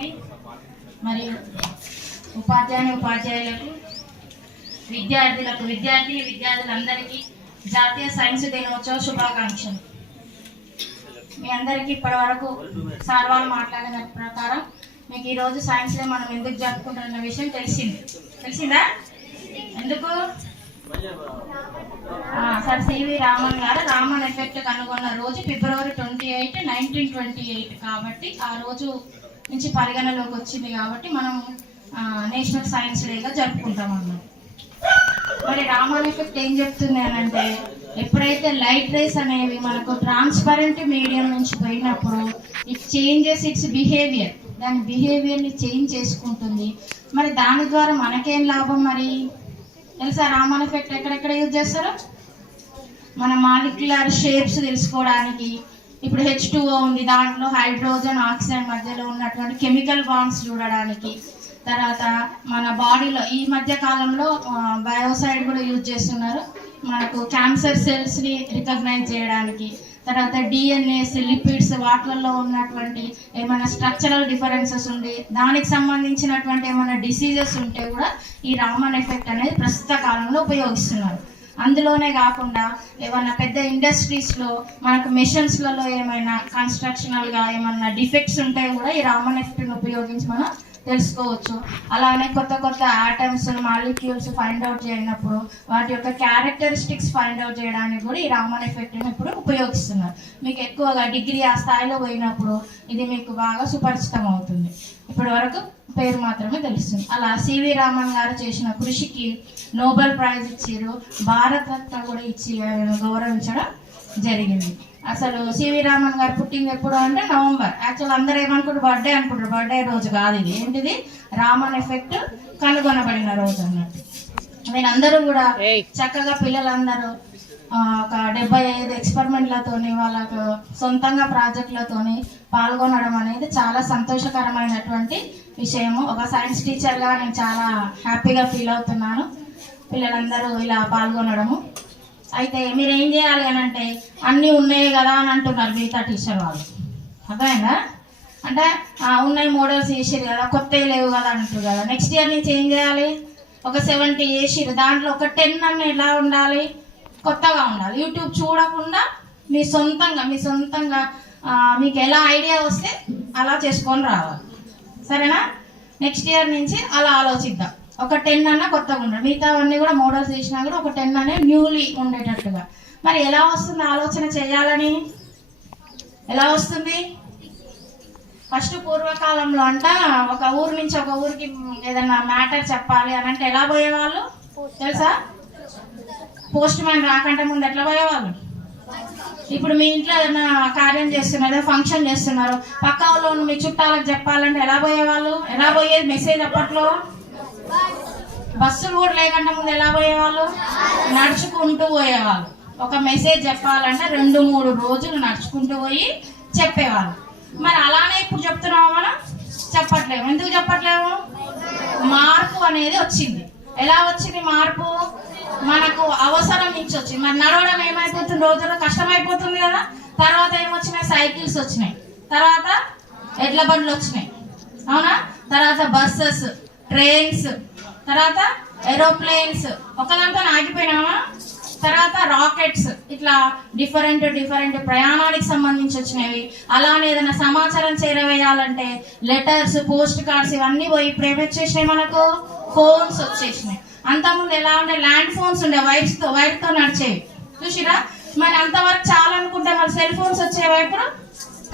గారికి మరియు ఉపాధ్యాయులకు విద్యార్థులందరికీ జాతీయ సైన్స్ దినోత్సవ శుభాకాంక్షలు. మీ అందరికీ ఇప్పటి వరకు సార్ వాళ్ళు మాట్లాడిన ప్రకారం మీకు ఈరోజు సైన్స్ డే మనం ఎందుకు జరుపుకుంటున్న విషయం తెలిసిందా? ఎందుకు? సార్ సివి రామన్ గారు రామన్ ఎఫెక్ట్ కనుగొన్న రోజు February 28, 1928 కాబట్టి ఆ రోజు నుంచి పరిగణలోకి వచ్చింది కాబట్టి మనం నేషనల్ సైన్స్ డేగా జరుపుకుంటాం అన్నమాట. మరి రామన్ ఎఫెక్ట్ ఏం చెప్తుంది అని అంటే, ఎప్పుడైతే లైట్ రేస్ అనేవి మనకు ట్రాన్స్పరెంట్ మీడియం నుంచి పోయినప్పుడు ఇట్ చేంజెస్ ఇట్స్ బిహేవియర్, దాని బిహేవియర్ని చేంజ్ చేసుకుంటుంది. మరి దాని ద్వారా మనకేం లాభం? మరి తెలుసా రామన్ ఎఫెక్ట్ ఎక్కడెక్కడ యూజ్ చేస్తారు? మన మాలిక్యులర్ షేప్స్ తెలుసుకోవడానికి. ఇప్పుడు H2O ఉంది, దాంట్లో హైడ్రోజన్ ఆక్సిజన్ మధ్యలో ఉన్నటువంటి కెమికల్ బాండ్స్ చూడడానికి. తర్వాత మన బాడీలో ఈ మధ్య కాలంలో బయోసైడ్ కూడా యూజ్ చేస్తున్నారు, మనకు క్యాన్సర్ సెల్స్ని రికగ్నైజ్ చేయడానికి. తర్వాత డిఎన్ఏస్, లిపిడ్స్, వాటిల్లో ఉన్నటువంటి ఏమైనా స్ట్రక్చరల్ డిఫరెన్సెస్ ఉండి దానికి సంబంధించినటువంటి ఏమైనా డిసీజెస్ ఉంటే కూడా ఈ రామన్ ఎఫెక్ట్ అనేది ప్రస్తుత కాలంలో ఉపయోగిస్తున్నారు. అందులోనే కాకుండా ఏమైనా పెద్ద ఇండస్ట్రీస్లో మనకు మెషిన్స్లలో ఏమైనా కన్స్ట్రక్షనల్గా ఏమైనా డిఫెక్ట్స్ ఉంటే కూడా ఈ రామన్ ఎఫెక్ట్ని ఉపయోగించి మనం తెలుసుకోవచ్చు. అలానే కొత్త కొత్త ఆటమ్స్, మాలిక్యూల్స్ ఫైండ్ అవుట్ చేయనప్పుడు వాటి యొక్క క్యారెక్టరిస్టిక్స్ ఫైండ్ అవుట్ చేయడానికి కూడా ఈ రామన్ ఎఫెక్ట్ని ఇప్పుడు ఉపయోగిస్తున్నారు. మీకు ఎక్కువగా డిగ్రీ ఆ స్థాయిలో పోయినప్పుడు ఇది మీకు బాగా సుపరిచితం అవుతుంది. ఇప్పటి వరకు పేరు మాత్రమే తెలుస్తుంది. అలా సివి రామన్ గారు చేసిన కృషికి నోబెల్ ప్రైజ్ ఇచ్చారు, భారతరత్న కూడా ఇచ్చి గౌరవించడం జరిగింది. అసలు సివి రామన్ గారు పుట్టింది ఎప్పుడు అంటే నవంబర్. యాక్చువల్ అందరూ ఏమనుకుంటారు బర్త్డే అనుకుంటారు, బర్త్డే రోజు కాదు ఇది. ఏంటిది? రామన్ ఎఫెక్ట్ కనుగొనబడిన రోజు అన్నట్టు. వీళ్ళందరూ కూడా చక్కగా పిల్లలందరూ ఒక 75 ఎక్స్పెరిమెంట్లతోని వాళ్ళకు సొంతంగా ప్రాజెక్టులతోని పాల్గొనడం అనేది చాలా సంతోషకరమైనటువంటి విషయము. ఒక సైన్స్ టీచర్గా నేను చాలా హ్యాపీగా ఫీల్ అవుతున్నాను పిల్లలందరూ ఇలా పాల్గొనడము. అయితే మీరు ఏం చేయాలి అని అంటే, అన్నీ ఉన్నాయి కదా అని అంటున్నారు మిగతా టీచర్ వాళ్ళు, అర్థమైందా? అంటే ఉన్నాయి మోడల్స్ వేసిరు కదా, కొత్తవి లేవు కదా అంటారు కదా. నెక్స్ట్ ఇయర్ నుంచి ఏం చేయాలి? ఒక 70 వేసిరు, దాంట్లో ఒక 10 అన్న ఎలా ఉండాలి? కొత్తగా ఉండాలి. యూట్యూబ్ చూడకుండా మీ సొంతంగా మీకు ఎలా ఐడియా వస్తే అలా చేసుకొని రావాలి, సరేనా? నెక్స్ట్ ఇయర్ నుంచి అలా ఆలోచిద్దాం. ఒక 10 అన్న కొత్తగా ఉండాలి, మిగతావన్నీ కూడా మోడల్స్ వేసినా కూడా ఒక 10 అనేది న్యూలీ ఉండేటట్టుగా. మరి ఎలా వస్తుంది ఆలోచన చేయాలని? ఎలా వస్తుంది? ఫస్ట్ పూర్వకాలంలో అంట ఒక ఊరు నుంచి ఒక ఊరికి ఏదైనా మ్యాటర్ చెప్పాలి అని అంటే ఎలా పోయేవాళ్ళు తెలుసా? పోస్ట్ మ్యాన్ రాకంటే ముందు ఎట్లా పోయేవాళ్ళు? ఇప్పుడు మీ ఇంట్లో ఏదైనా కార్యం చేస్తున్నారు, ఫంక్షన్ చేస్తున్నారు, పక్క ఊళ్ళో మీ చుట్టాలకు చెప్పాలంటే ఎలా పోయేవాళ్ళు? ఎలా పోయేది మెసేజ్? అప్పట్లో బస్సులు కూడా లేకుండా ముందు ఎలా పోయేవాళ్ళు? నడుచుకుంటూ పోయేవాళ్ళు. ఒక మెసేజ్ చెప్పాలంటే 2-3 రోజులు నడుచుకుంటూ పోయి చెప్పేవాళ్ళు. మరి అలానే ఇప్పుడు చెప్తున్నాము మనం? చెప్పట్లేము. ఎందుకు చెప్పట్లేము? మార్పు అనేది వచ్చింది. ఎలా వచ్చింది మార్పు? మనకు అవసరం నుంచి వచ్చింది. మరి నడవడం ఏమైపోతుంది? రోజుల్లో కష్టమైపోతుంది కదా. తర్వాత ఏమొచ్చినాయి? సైకిల్స్ వచ్చినాయి, తర్వాత ఎడ్ల బండ్లు వచ్చినాయి, అవునా? తర్వాత బస్సెస్, ట్రైన్స్, తర్వాత ఏరోప్లేన్స్, ఒకదాంతో ఆగిపోయినామా? తర్వాత రాకెట్స్, ఇట్లా డిఫరెంట్ ప్రయాణానికి సంబంధించి వచ్చినవి. అలానే ఏదైనా సమాచారం చేరవేయాలంటే లెటర్స్, పోస్ట్ కార్డ్స్ ఇవన్నీ పోయి ఇప్పుడు ఏమొచ్చేసినాయి? మనకు ఫోన్స్ వచ్చేసినాయి. అంతకుముందు ఎలా ఉండే? ల్యాండ్ ఫోన్స్ ఉండే, వైర్తో నడిచేవి, చూసిరా? మరి అంతవరకు చాలా అనుకుంటే మరి సెల్ ఫోన్స్ వచ్చేవి ఇప్పుడు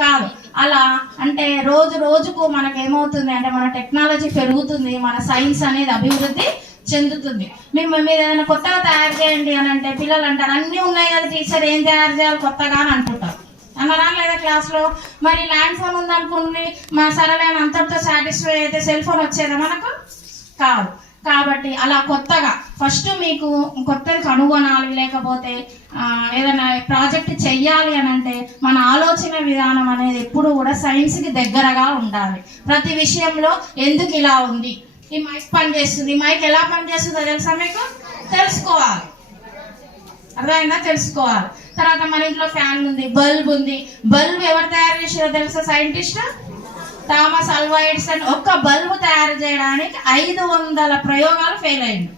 కాదు. అలా అంటే రోజుకు మనకు ఏమవుతుంది అంటే మన టెక్నాలజీ పెరుగుతుంది, మన సైన్స్ అనేది అభివృద్ధి చెందుతుంది. మీరు ఏదైనా కొత్తగా తయారు చేయండి అని అంటే పిల్లలు అంటారు అన్నీ ఉన్నాయి కదా టీచర్, ఏం తయారు చేయాలి కొత్తగా అని అంటుంటారు, అన్నారా లేదా క్లాస్లో? మరి ల్యాండ్ ఫోన్ ఉందనుకోండి, మన సరళైన అంతటితో సాటిస్ఫై అయితే సెల్ ఫోన్ వచ్చేదా? మనకు కాదు. కాబట్టి అలా కొత్తగా ఫస్ట్ మీకు కొత్తది కనుగొనాలి, లేకపోతే ఏదైనా ప్రాజెక్ట్ చెయ్యాలి అని అంటే మన ఆలోచన విధానం అనేది ఎప్పుడు కూడా సైన్స్కి దగ్గరగా ఉండాలి. ప్రతి విషయంలో ఎందుకు ఇలా ఉంది, ఈ మైక్ పనిచేస్తుంది, ఈ మైక్ ఎలా పనిచేస్తుందో తెలుసా మీకు? తెలుసుకోవాలి, అర్థమైందా? తెలుసుకోవాలి. తర్వాత మన ఇంట్లో ఫ్యాన్ ఉంది, బల్బ్ ఉంది, బల్బ్ ఎవరు తయారు చేసారో తెలుసా? సైంటిస్ట్. థామస్ ఆల్వా ఎడిసన్ ఒక్క బల్బు తయారు చేయడానికి 500 ప్రయోగాలు ఫెయిల్ అయ్యింది.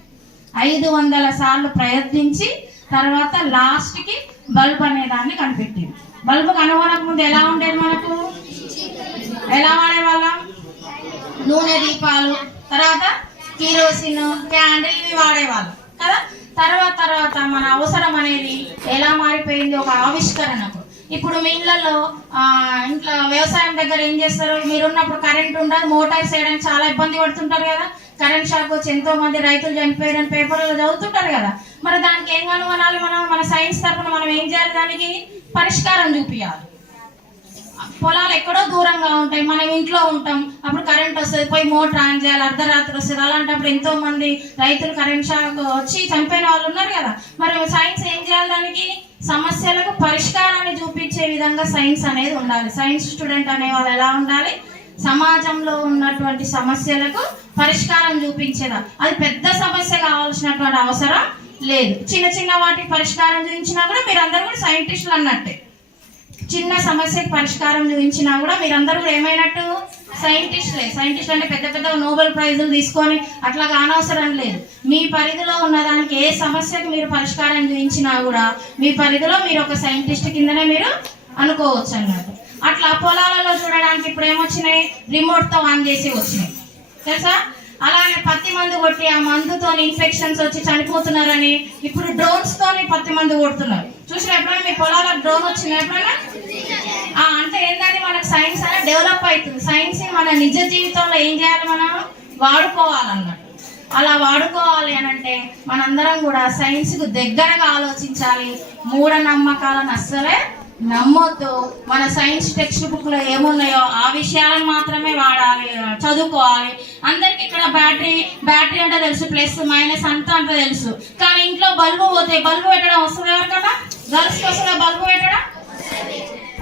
500 సార్లు ప్రయత్నించి తర్వాత లాస్ట్కి బల్బ్ అనే దాన్ని కనిపెట్టింది. బల్బు కనుగొనక ముందు ఎలా ఉండేది, మనకు ఎలా వాడేవాళ్ళం? నూనె దీపాలు, తర్వాత కిరోసిన్, క్యాండిల్ ఇవి వాడేవాళ్ళం కదా. తర్వాత మన అవసరం అనేది ఎలా మారిపోయింది, ఒక ఆవిష్కరణకు. ఇప్పుడు మీ ఇంట్లో వ్యవసాయం దగ్గర ఏం చేస్తారు, మీరున్నప్పుడు కరెంట్ ఉండదు, మోటార్స్ వేయడానికి చాలా ఇబ్బంది పడుతుంటారు కదా. కరెంట్ షాక్ వచ్చి ఎంతో మంది రైతులు చనిపోయారని పేపర్లో చదువుతుంటారు కదా. మరి దానికి ఏం కనుగొనాలి, మన సైన్స్ తరఫున మనం ఏం చేయాలి, దానికి పరిష్కారం చూపించాలి. పొలాలు ఎక్కడో దూరంగా ఉంటాయి, మనం ఇంట్లో ఉంటాం, అప్పుడు కరెంట్ వస్తుంది, పోయి మోటార్ ఆన్ చేయాలి, అర్ధరాత్రి వస్తుంది. అలాంటప్పుడు ఎంతో మంది రైతులు కరెంట్ షాక్ వచ్చి చనిపోయిన వాళ్ళు ఉన్నారు కదా. మరి సైన్స్ ఏం చేయాలి, దానికి సమస్యలకు పరిష్కారాన్ని చూపించే విధంగా సైన్స్ అనేది ఉండాలి. సైన్స్ స్టూడెంట్ అనే వాళ్ళు ఎలా ఉండాలి, సమాజంలో ఉన్నటువంటి సమస్యలకు పరిష్కారం చూపించేదా. అది పెద్ద సమస్య కావాల్సినటువంటి అవసరం లేదు. చిన్న వాటికి పరిష్కారం చూపించినా కూడా మీరందరూ కూడా సైంటిస్టులు అన్నట్టే. చిన్న సమస్యకి పరిష్కారం చూపించినా కూడా మీరందరూ కూడా ఏమైనట్టు సైంటిస్టులే. సైంటిస్ట్ అంటే పెద్ద నోబెల్ ప్రైజులు తీసుకొని అట్లా కానవసరం లేదు. మీ పరిధిలో ఉన్నదానికి ఏ సమస్యకు మీరు పరిష్కారం చూపించినా కూడా మీ పరిధిలో మీరు ఒక సైంటిస్ట్ కిందనే మీరు అనుకోవచ్చు అన్నట్టు. అట్లా పొలాలలో చూడడానికి ఇప్పుడు ఏమొచ్చినాయి, రిమోట్తో ఆన్ చేసి వచ్చినాయి తెలుసా. అలాగే పత్తి మందు కొట్టి ఆ మందుతో ఇన్ఫెక్షన్స్ వచ్చి చనిపోతున్నారని ఇప్పుడు డ్రోన్స్ తోని పత్తి మందు కొడుతున్నారు. చూసిన ఎప్పుడైనా మీ పొలాల్లో డ్రోన్ వచ్చింది ఎప్పుడైనా? అంటే ఏంటంటే మనకు సైన్స్ అనేది డెవలప్ అవుతుంది. సైన్స్ మన నిజ జీవితంలో ఏం చేయాలి, మనం వాడుకోవాలన్నట్టు. అలా వాడుకోవాలి అని అంటే మనందరం కూడా సైన్స్కు దగ్గరగా ఆలోచించాలి. మూఢనమ్మకాలను అస్సలే నమ్మొద్దు. మన సైన్స్ టెక్స్ట్ బుక్ లో ఏమున్నాయో ఆ విషయాలను మాత్రమే వాడాలి, చదువుకోవాలి. అందరికి ఇక్కడ బ్యాటరీ అంటే తెలుసు, ప్లస్ మైనస్ అంతా అంత తెలుసు. కానీ ఇంట్లో బల్బు పోతే బల్బు పెట్టడం వస్తుంది ఎవరికన్నా? గర్ల్స్కి వస్తుందా బల్బు పెట్టడం?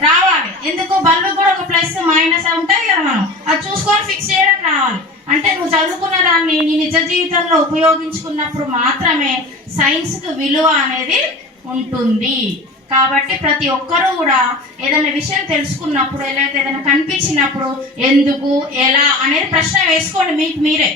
రావాలి. ఎందుకు? బల్బు కూడా ఒక ప్లస్ మైనస్ ఉంటాయి కదా, మనం అది చూసుకొని ఫిక్స్ చేయడం రావాలి. అంటే నువ్వు చదువుకున్న దాన్ని నీ నిజ జీవితంలో ఉపయోగించుకున్నప్పుడు మాత్రమే సైన్స్కు విలువ అనేది ఉంటుంది. కాబట్టి ప్రతి ఒక్కరూ కూడా ఏదైనా విషయం తెలుసుకున్నప్పుడు, లేకపోతే ఏదైనా కనిపించినప్పుడు ఎందుకు, ఎలా అనేది ప్రశ్న వేసుకోండి. మీకు మీరే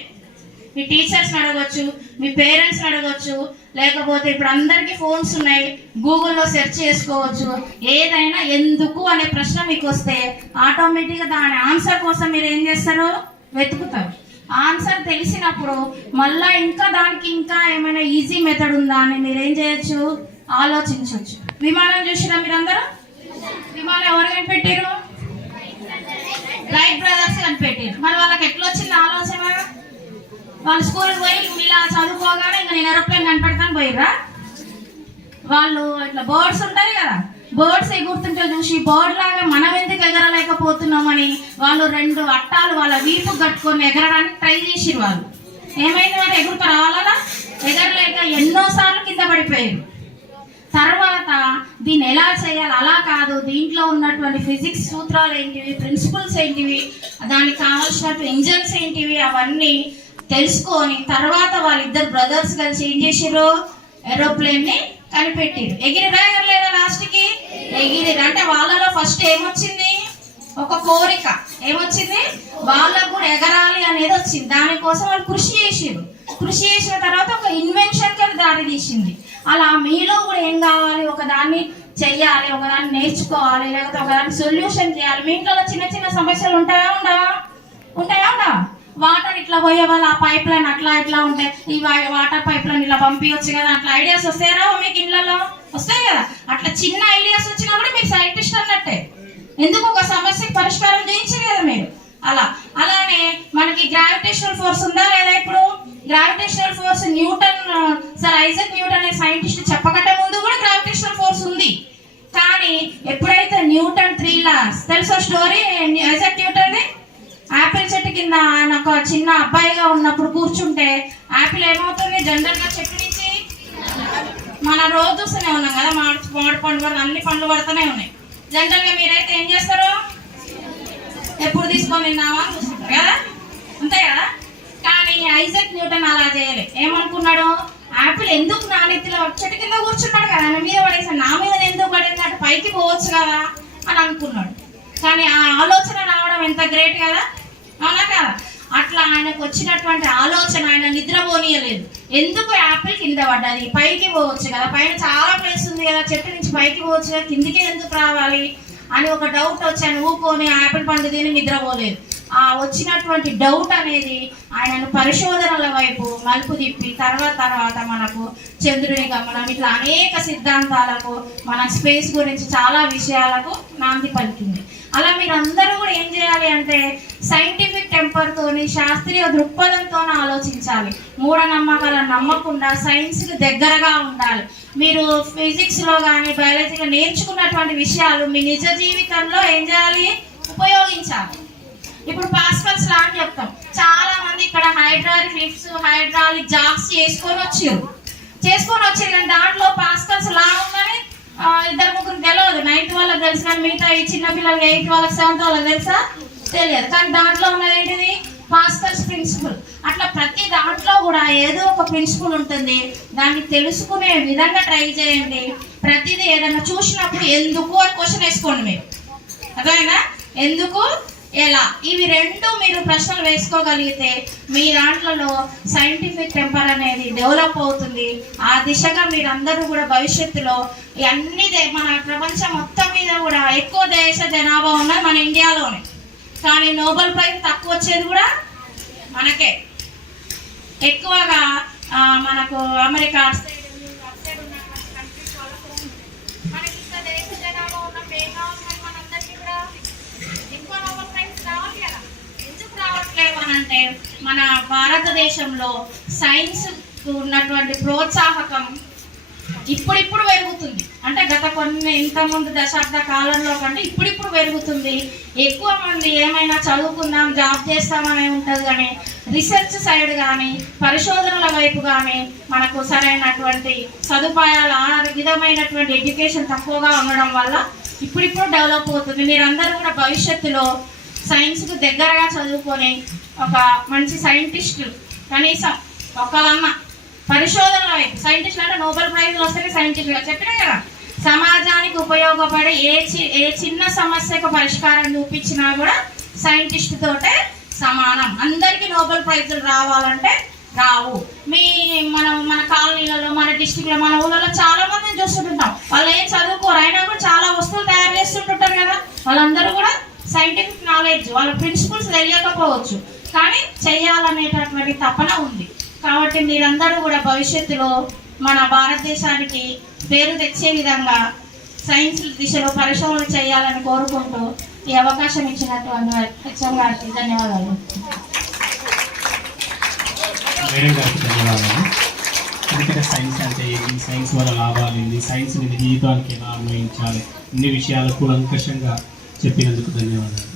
మీ టీచర్స్ని అడగవచ్చు, మీ పేరెంట్స్ని అడగవచ్చు, లేకపోతే ఇప్పుడు అందరికీ ఫోన్స్ ఉన్నాయి, గూగుల్లో సెర్చ్ చేసుకోవచ్చు. ఏదైనా ఎందుకు అనే ప్రశ్న మీకు వస్తే ఆటోమేటిక్గా దాని ఆన్సర్ కోసం మీరు ఏం చేస్తారు, వెతుకుతారు. ఆన్సర్ తెలిసినప్పుడు మళ్ళీ దానికి ఇంకా ఏమైనా ఈజీ మెథడ్ ఉందా అని మీరు ఏం చేయొచ్చు, ఆలోచించవచ్చు. విమానం చూసినా మీరందరూ? విమానం ఎవరు కనిపెట్టారు? రైట్ బ్రదర్స్ కనిపెట్టారు. మరి వాళ్ళకి ఎట్లా వచ్చింది ఆలోచన? వాళ్ళు స్కూల్కి పోయి ఇలా చదువుకోగానే ఇంకా నేను ఏరోప్లేన్ కనిపెడతాను పోయిర్రా. వాళ్ళు ఇట్లా బర్డ్స్ ఉంటాయి కదా, బర్డ్స్ ఎగురుతుంటే చూసి బర్డ్ లాగా మనం ఎందుకు ఎగరలేకపోతున్నామని వాళ్ళు 2 అట్టాలు వాళ్ళ వీపు కట్టుకొని ఎగరడానికి ట్రై చేసిరు. వాళ్ళు ఏమైంది, మరి ఎగురుతా రావాలా? ఎగరలేక ఎన్నోసార్లు కింద పడిపోయారు. తర్వాత దీన్ని ఎలా చేయాలి, అలా కాదు, దీంట్లో ఉన్నటువంటి ఫిజిక్స్ సూత్రాలు ఏంటివి, ప్రిన్సిపల్స్ ఏంటివి, దానికి కావాల్సినటువంటి ఇంజన్స్ ఏంటివి, అవన్నీ తెలుసుకొని తర్వాత వాళ్ళిద్దరు బ్రదర్స్ కలిసి ఏం చేసిర్రు, ఏరోప్లేన్ ని కనిపెట్టిరు. ఎగిరిరా ఎగరలేదా? లాస్ట్కి ఎగిరిరు. అంటే వాళ్ళలో ఫస్ట్ ఏమొచ్చింది, ఒక కోరిక ఏమొచ్చింది, వాళ్ళకు కూడా ఎగరాలి అనేది వచ్చింది. దానికోసం వాళ్ళు కృషి చేసిరు. కృషి చేసిన తర్వాత ఒక ఇన్వెన్షన్ కి దారి తీసింది. అలా మీలో కూడా ఏం కావాలి, ఒకదాన్ని చెయ్యాలి, ఒకదాన్ని నేర్చుకోవాలి, లేకపోతే ఒకదాన్ని సొల్యూషన్ చేయాలి. మీ ఇంట్లో చిన్న సమస్యలు ఉంటాయా ఉండవా? వాటర్ ఇట్లా పోయే వాళ్ళు ఆ పైప్ లైన్ అట్లా ఇట్లా ఉంటే ఈ వాటర్ పైప్ లైన్ ఇలా పంపించవచ్చు కదా, అట్లా ఐడియాస్ వస్తాయా మీకు ఇళ్ళలో? వస్తాయి కదా. అట్లా చిన్న ఐడియాస్ వచ్చినా కూడా మీరు సైంటిస్ట్ అన్నట్టే. ఎందుకు? ఒక సమస్యకి పరిష్కారం చేయించారు కదా మీరు. అలానే మనకి గ్రావిటేషనల్ ఫోర్స్ ఉందా లేదా? ఇప్పుడు gravitational force sir Isaac Newton అనే సైంటిస్ట్ చెప్పకంటే ముందు కూడా గ్రావిటేషనల్ ఫోర్స్ ఉంది. కానీ ఎప్పుడైతే న్యూటన్ 3 లాస్ తెలుసో స్టోరీ, ఐజాక్ న్యూటన్ యాపిల్ చెట్టు కింద ఆయన ఒక చిన్న అబ్బాయిగా ఉన్నప్పుడు కూర్చుంటే యాపిల్ ఏమవుతుంది, జనరల్ గా చెట్టు నుంచి మనం రోజు చూస్తూనే ఉన్నాం కదా, మామిడి పండు పడుతుంది, అన్ని పండ్లు పడుతూనే ఉన్నాయి. జనరల్ గా మీరైతే ఏం చేస్తారు, ఎప్పుడు తీసుకొని తిన్నావా అని చూస్తుంటారు కదా, అంతే కదా. కానీ ఐజాక్ న్యూటన్ అలా చేయలే. ఏమనుకున్నాడు, యాపిల్ ఎందుకు నా నెత్తిలో చెట్టు కింద కూర్చున్నాడు కదా, నా మీద పడేసాడు, నా మీద ఎందుకు పడింది, అటు పైకి పోవచ్చు కదా అని అనుకున్నాడు. కానీ ఆ ఆలోచన రావడం ఉండడం ఎంత గ్రేట్ కదా, అవునా కదా? అట్లా ఆయనకు వచ్చినటువంటి ఆలోచన ఆయన నిద్రపోనీయలేదు. ఎందుకు యాపిల్ కింద పడ్డది, పైకి పోవచ్చు కదా, పైన చాలా ప్లేస్ ఉంది కదా, చెట్టు నుంచి పైకి పోవచ్చు కదా, కిందికే ఎందుకు రావాలి అని ఒక డౌట్ వచ్చి ఆయన ఊకొని యాపిల్ పండు తిని నిద్రపోలేదు. ఆ వచ్చినటువంటి డౌట్ అనేది ఆయనను పరిశోధనల వైపు మలుపు తిప్పి తర్వాత మనకు చంద్రుని గమనం ఇట్లా అనేక సిద్ధాంతాలకు, మన స్పేస్ గురించి చాలా విషయాలకు నాంది పలికింది. అలా మీరందరూ కూడా ఏం చేయాలి అంటే సైంటిఫిక్ టెంపర్తోని, శాస్త్రీయ దృక్పథంతో ఆలోచించాలి. మూఢనమ్మకాలను నమ్మకుండా సైన్స్కి దగ్గరగా ఉండాలి. మీరు ఫిజిక్స్లో కానీ బయాలజీలో నేర్చుకున్నటువంటి విషయాలు మీ నిజ జీవితంలో ఏం చేయాలి, ఉపయోగించాలి. ఇప్పుడు పాస్కల్స్ లా అని చెప్తాం. చాలా మంది ఇక్కడ హైడ్రాలిక్ లిఫ్ట్స్, హైడ్రాలిక్ జాబ్స్ చేసుకొని వచ్చారు కానీ దాంట్లో పాస్కల్స్ లా ఉందని 2-3 తెలియదు. 9th వాళ్ళకి తెలుసు కానీ మిగతా ఈ చిన్న పిల్లలకి 8th వాళ్ళకి 7th వాళ్ళకి తెలుసా, తెలియదు. కానీ దాంట్లో ఉన్నది ఏంటిది, పాస్కల్స్ ప్రిన్సిపల్. అట్లా ప్రతి దాంట్లో కూడా ఏదో ఒక ప్రిన్సిపల్ ఉంటుంది. దాన్ని తెలుసుకునే విధంగా ట్రై చేయండి. ప్రతిదీ ఏదైనా చూసినప్పుడు ఎందుకు అని క్వశ్చన్ వేసుకోండి. మీరు అదేనా, ఎందుకు, ఎలా, ఇవి రెండు మీరు ప్రశ్నలు వేసుకోగలిగితే మీ దాంట్లో సైంటిఫిక్ టెంపర్ అనేది డెవలప్ అవుతుంది. ఆ దిశగా మీరందరూ కూడా భవిష్యత్తులో అన్ని మన ప్రపంచం మొత్తం మీద కూడా ఎక్కువ దేశ జనాభా ఉన్నది మన ఇండియాలోనే, కానీ నోబెల్ ప్రైజ్ తక్కువ వచ్చేది కూడా మనకే. ఎక్కువగా మనకు అమెరికా మనకి ఇంత దేశ జనాభా ఉన్న మనందరికీ కూడా ఎక్కువ నోబెల్ ప్రైజ్ రావాలి కదా. ఎందుకు రావట్లేదు అని అంటే మన భారతదేశంలో సైన్స్ ఉన్నటువంటి ప్రోత్సాహకం ఇప్పుడిప్పుడు పెరుగుతుంది. అంటే గత ఇంతకుముందు దశాబ్ద కాలంలో కంటే ఇప్పుడిప్పుడు పెరుగుతుంది. ఎక్కువ మంది ఏమైనా చదువుకుందాం, జాబ్ చేస్తామనే ఉంటుంది, కానీ రీసెర్చ్ సైడ్ కానీ పరిశోధనల వైపు కానీ మనకు సరైనటువంటి సదుపాయాలు, ఆ విధమైనటువంటి ఎడ్యుకేషన్ తక్కువగా ఉండడం వల్ల ఇప్పుడిప్పుడు డెవలప్ అవుతుంది. మీరందరూ కూడా భవిష్యత్తులో సైన్స్కు దగ్గరగా చదువుకొని ఒక మంచి సైంటిస్టులు, కనీసం ఒకళ్ళన్నా పరిశోధనల వైపు, సైంటిస్టులు అంటే నోబెల్ ప్రైజ్లు వస్తే సైంటిస్టులుగా చెప్పినా కదా, సమాజానికి ఉపయోగపడే ఏ చిన్న సమస్యకు పరిష్కారం చూపించినా కూడా సైంటిస్ట్ తోటే సమానం. అందరికీ నోబెల్ ప్రైజులు రావాలంటే రావు. మన కాలనీలలో, మన డిస్టిక్లో, మన ఊళ్ళలో చాలా మందిని చూస్తుంటాం. వాళ్ళు ఏం చదువుకోరు, అయినా కూడా చాలా వస్తువులు తయారు చేస్తుంటుంటారు కదా. వాళ్ళందరూ కూడా సైంటిఫిక్ నాలెడ్జ్, వాళ్ళ ప్రిన్సిపల్స్ తెలియకపోవచ్చు, కానీ చెయ్యాలనేటటువంటి తపన ఉంది. కాబట్టి మీరందరూ కూడా భవిష్యత్తులో మన భారతదేశానికి పేరు తెచ్చే విధంగా సైన్స్ దిశలో పరిశోధన చేయాలని కోరుకుంటూ ఈ అవకాశం ఇచ్చినటువంటి హెచ్ఎం గారికి ధన్యవాదాలు. ఎందుకంటే సైన్స్ అంటే ఏంటి, సైన్స్ వల్ల లాభాలు ఏంటి, సైన్స్ జీవితానికి ఎలా అన్వయించాలి, అన్ని విషయాలు కూలంకషంగా చెప్పినందుకు ధన్యవాదాలు.